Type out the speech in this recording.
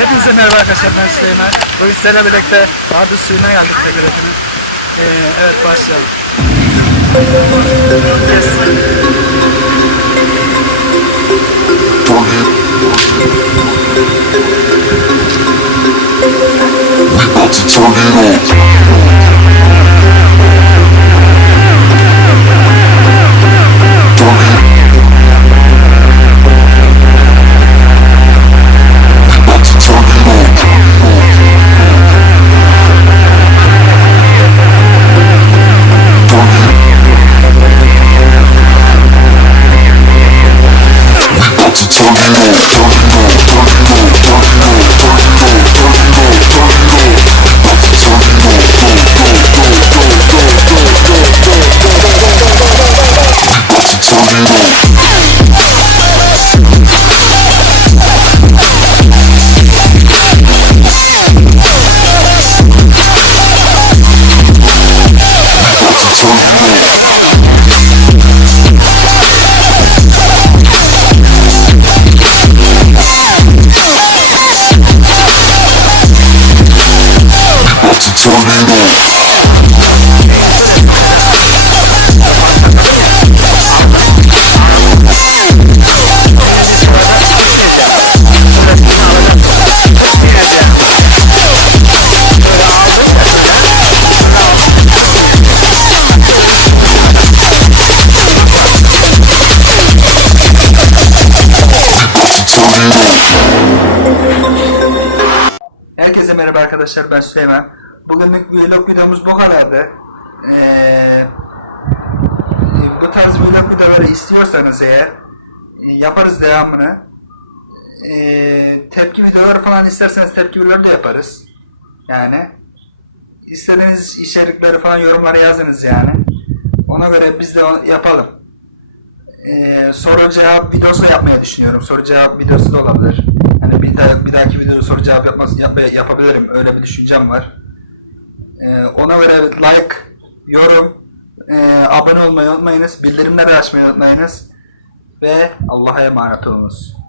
Hepinize merhaba arkadaşlar ben Süleyman. Bugün sizlerle birlikte Ardı suyuna geldik tekrar edin. Ee, evet başlayalım. Yes. about to turn. Herkese merhaba arkadaşlar ben Süleyman. Bugünlük vlog videomuz bu kadardı. Ee, bu tarz vlog videoları istiyorsanız eğer e, yaparız devamını. Ee, tepki videoları falan isterseniz tepki videoları da yaparız. Yani istediğiniz içerikleri falan yorumlara yazınız yani. Ona göre biz de yapalım. Ee, soru cevap videosu da yapmayı düşünüyorum. Soru cevap videosu da olabilir. Hani bir, daha, bir dahaki videoda soru cevap yapması, yap, yapabilirim. Öyle bir düşüncem var. Ee, ona göre like, yorum, e, abone olmayı unutmayınız. Bildirimleri açmayı unutmayınız. Ve Allah'a emanet olunuz.